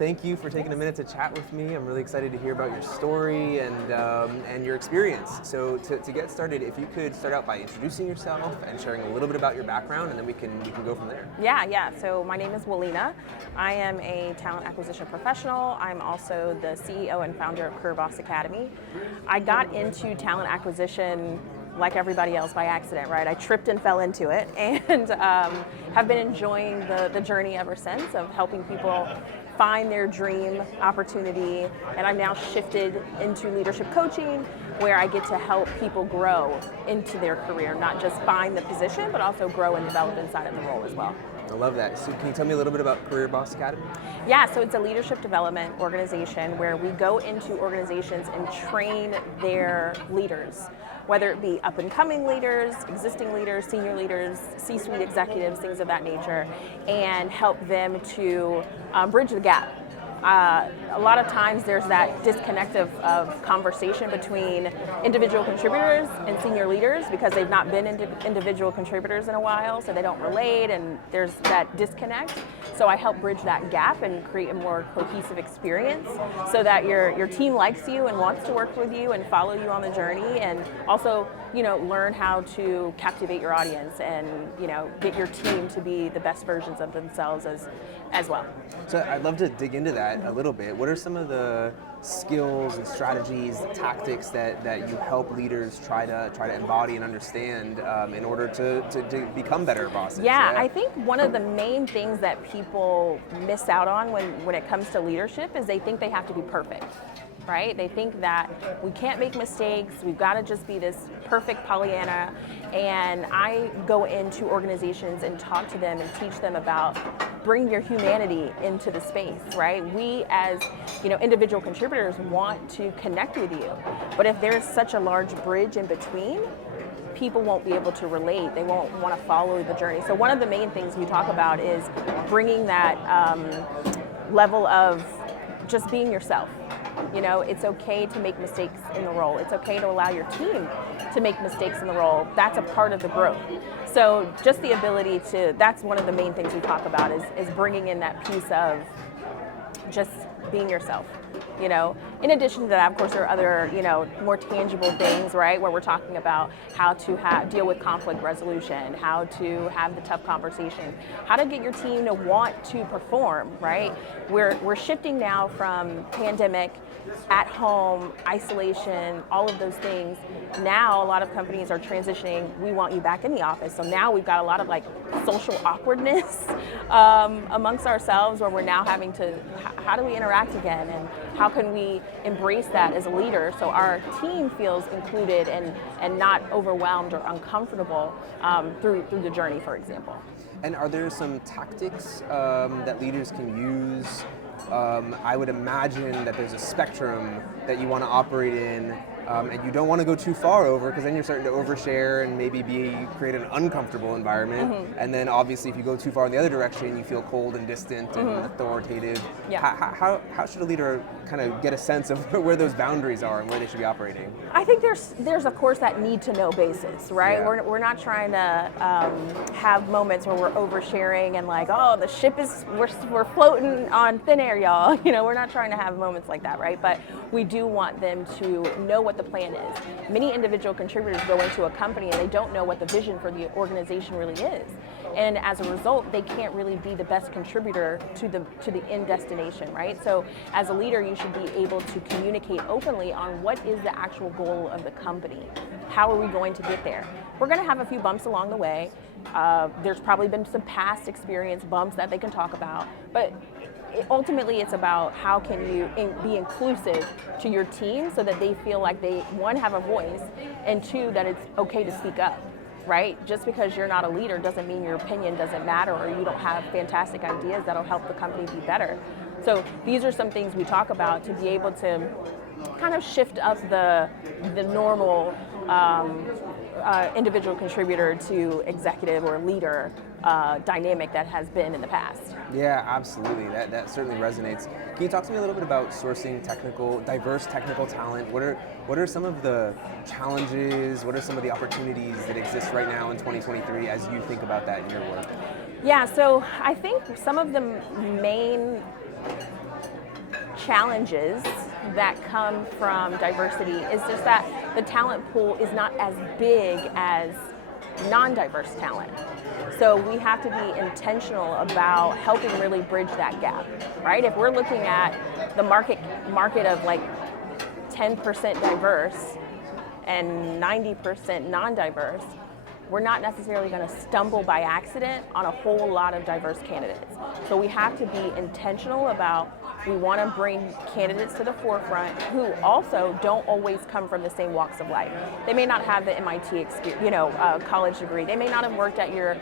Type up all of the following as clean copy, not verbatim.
thank you for taking a minute to chat with me. I'm really excited to hear about your story and your experience. So to get started, if you could start out by introducing yourself and sharing a little bit about your background, and then we can go from there. Yeah. So my name is Willena. I am a talent acquisition professional. I'm also the CEO and founder of Career Boss Academy. I got into talent acquisition like everybody else by accident, right? I tripped and fell into it, and have been enjoying the journey ever since of helping people find their dream opportunity. And I've now shifted into leadership coaching, where I get to help people grow into their career, not just find the position, but also grow and develop inside of the role as well. I love that. So can you tell me a little bit about Career Boss Academy? Yeah, so it's a leadership development organization where we go into organizations and train their leaders, whether it be up and coming leaders, existing leaders, senior leaders, C-suite executives, things of that nature, and help them to bridge the gap. A lot of times there's that disconnect of conversation between individual contributors and senior leaders because they've not been individual contributors in a while, so they don't relate, and there's that disconnect. So I help bridge that gap and create a more cohesive experience so that your team likes you and wants to work with you and follow you on the journey, and also learn how to captivate your audience and get your team to be the best versions of themselves as well. So I'd love to dig into that a little bit. What are some of the skills and strategies, tactics that you help leaders try to embody and understand in order to become better bosses? Yeah, I think one of the main things that people miss out on when it comes to leadership is they think they have to be perfect. Right? They think that we can't make mistakes, we've got to just be this perfect Pollyanna. And I go into organizations and talk to them and teach them about bring your humanity into the space, right? We as individual contributors want to connect with you, but if there's such a large bridge in between, people won't be able to relate. They won't want to follow the journey. So one of the main things we talk about is bringing that level of just being yourself. It's okay to make mistakes in the role. It's okay to allow your team to make mistakes in the role. That's a part of the growth. So just the ability that's one of the main things we talk about is bringing in that piece of just being yourself. In addition to that, of course, there are other, more tangible things, right? Where we're talking about how to deal with conflict resolution, how to have the tough conversation, how to get your team to want to perform, right? We're shifting now from pandemic, at home, isolation, all of those things. Now a lot of companies are transitioning, we want you back in the office. So now we've got a lot of social awkwardness amongst ourselves, where we're now having to, how do we interact again? And how can we embrace that as a leader so our team feels included and not overwhelmed or uncomfortable through the journey, for example. And are there some tactics that leaders can use? I would imagine that there's a spectrum that you want to operate in, and you don't want to go too far over, because then you're starting to overshare and maybe create an uncomfortable environment. Mm-hmm. And then obviously if you go too far in the other direction, you feel cold and distant and authoritative. Yeah. How should a leader kind of get a sense of where those boundaries are and where they should be operating? I think there's of course that need to know basis, right? Yeah. We're not trying to have moments where we're oversharing and the ship is, we're floating on thin air, y'all. We're not trying to have moments like that, right? But we do want them to know what the plan is. Many individual contributors go into a company and they don't know what the vision for the organization really is. And as a result, they can't really be the best contributor to the end destination, right? So as a leader, you should be able to communicate openly on what is the actual goal of the company. How are we going to get there? We're going to have a few bumps along the way. There's probably been some past experience bumps that they can talk about, but ultimately it's about how can you be inclusive to your team so that they feel like they, one, have a voice, and two, that it's okay to speak up, right? Just because you're not a leader doesn't mean your opinion doesn't matter or you don't have fantastic ideas that'll help the company be better. So these are some things we talk about to be able to kind of shift up the normal individual contributor to executive or leader dynamic that has been in the past. Yeah, absolutely. That certainly resonates. Can you talk to me a little bit about sourcing diverse technical talent? What are some of the challenges? What are some of the opportunities that exist right now in 2023 as you think about that in your work? Yeah, so I think some of the main challenges that come from diversity is just that the talent pool is not as big as non-diverse talent. So we have to be intentional about helping really bridge that gap, right? If we're looking at the market of like 10% diverse and 90% non-diverse, we're not necessarily going to stumble by accident on a whole lot of diverse candidates. So we have to be intentional about, we want to bring candidates to the forefront who also don't always come from the same walks of life. They may not have the MIT experience, college degree. They may not have worked at your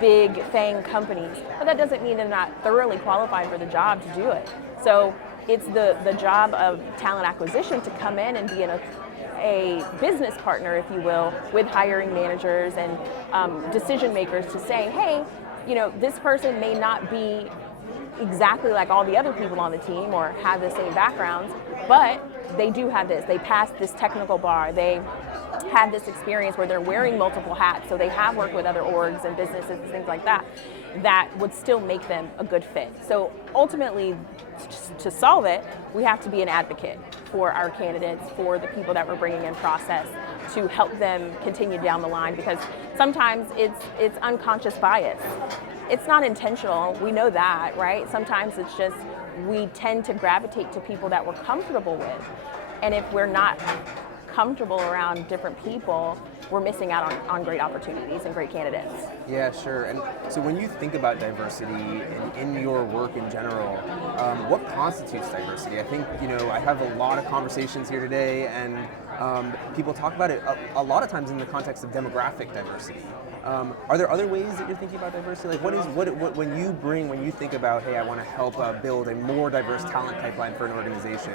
big FANG companies, but that doesn't mean they're not thoroughly qualified for the job to do it. So it's the job of talent acquisition to come in and be a business partner, if you will, with hiring managers and decision makers to say, hey, this person may not be exactly like all the other people on the team or have the same backgrounds, but they do have this. They passed this technical bar. They had this experience where they're wearing multiple hats, so they have worked with other orgs and businesses and things like that, that would still make them a good fit. So ultimately, to solve it, we have to be an advocate for our candidates, for the people that we're bringing in process, to help them continue down the line, because sometimes it's unconscious bias. It's not intentional, we know that, right? Sometimes it's just we tend to gravitate to people that we're comfortable with. And if we're not comfortable around different people, we're missing out on great opportunities and great candidates. Yeah, sure. And so when you think about diversity in your work in general, what constitutes diversity? I think, I have a lot of conversations here today, and people talk about it a lot of times in the context of demographic diversity. Are there other ways that you're thinking about diversity? Like, when you think about, hey, I want to help build a more diverse talent pipeline for an organization,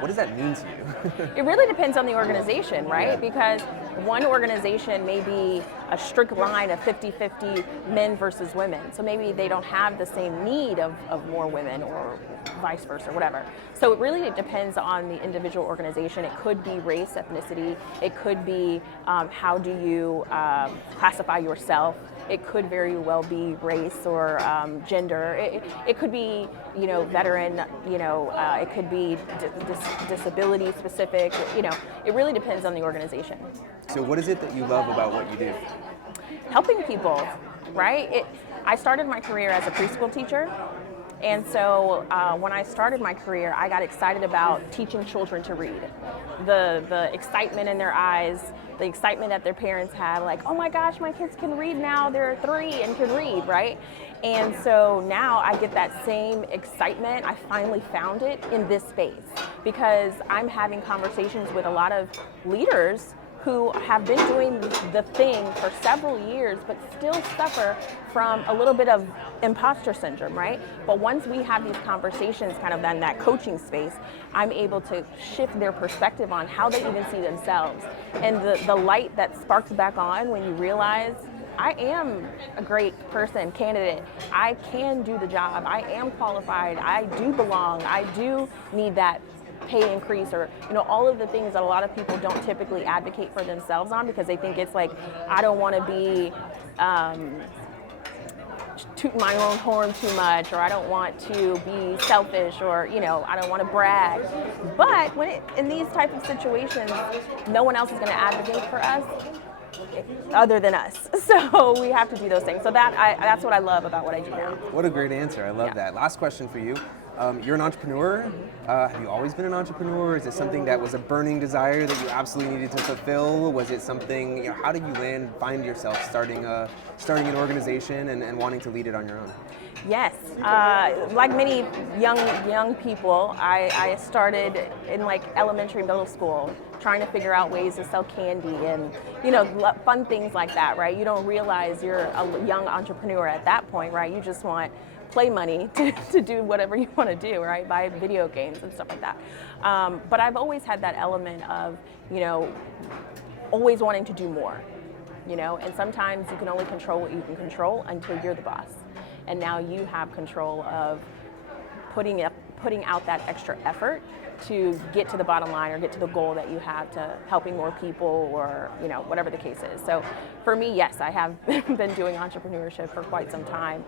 what does that mean to you? It really depends on the organization, right? Yeah. Because one organization may be a strict line of 50-50 men versus women. So maybe they don't have the same need of more women, or vice versa, whatever. So it really depends on the individual organization. It could be race, ethnicity. It could be how do you classify yourself. It could very well be race or gender. It could be, veteran. It could be disability specific. It really depends on the organization. So what is it that you love about what you do? Helping people, right? I started my career as a preschool teacher. And so when I started my career, I got excited about teaching children to read. The excitement in their eyes, the excitement that their parents had, like, oh my gosh, my kids can read now, they're 3 and can read, right? And so now I get that same excitement. I finally found it in this space, because I'm having conversations with a lot of leaders who have been doing the thing for several years, but still suffer from a little bit of imposter syndrome, right? But once we have these conversations kind of in that coaching space, I'm able to shift their perspective on how they even see themselves. And the light that sparks back on when you realize, I am a great person, candidate. I can do the job. I am qualified. I do belong. I do need that pay increase, or all of the things that a lot of people don't typically advocate for themselves on, because they think it's like, I don't want to be tooting my own horn too much, or I don't want to be selfish, or I don't want to brag. But in these type of situations, no one else is going to advocate for us other than us. So we have to do those things. So that's what I love about what I do now. What a great answer. I love that. Last question for you. You're an entrepreneur. Have you always been an entrepreneur? Is it something that was a burning desire that you absolutely needed to fulfill? Was it something, how did you find yourself starting an organization and wanting to lead it on your own? Yes, like many young people, I started in like elementary, middle school, trying to figure out ways to sell candy and fun things like that, right? You don't realize you're a young entrepreneur at that point, right? You just want play money to do whatever you want to do, right? Buy video games and stuff like that. But I've always had that element of, always wanting to do more, and sometimes you can only control what you can control until you're the boss. And now you have control of putting out that extra effort to get to the bottom line or get to the goal that you have, to helping more people, or whatever the case is. So for me, yes, I have been doing entrepreneurship for quite some time,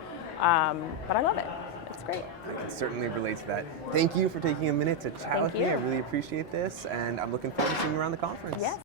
but I love it. It's great. I can certainly relate to that. Thank you for taking a minute to chat Thank with me. I you. really appreciate this, and I'm looking forward to seeing you around the conference. Yes.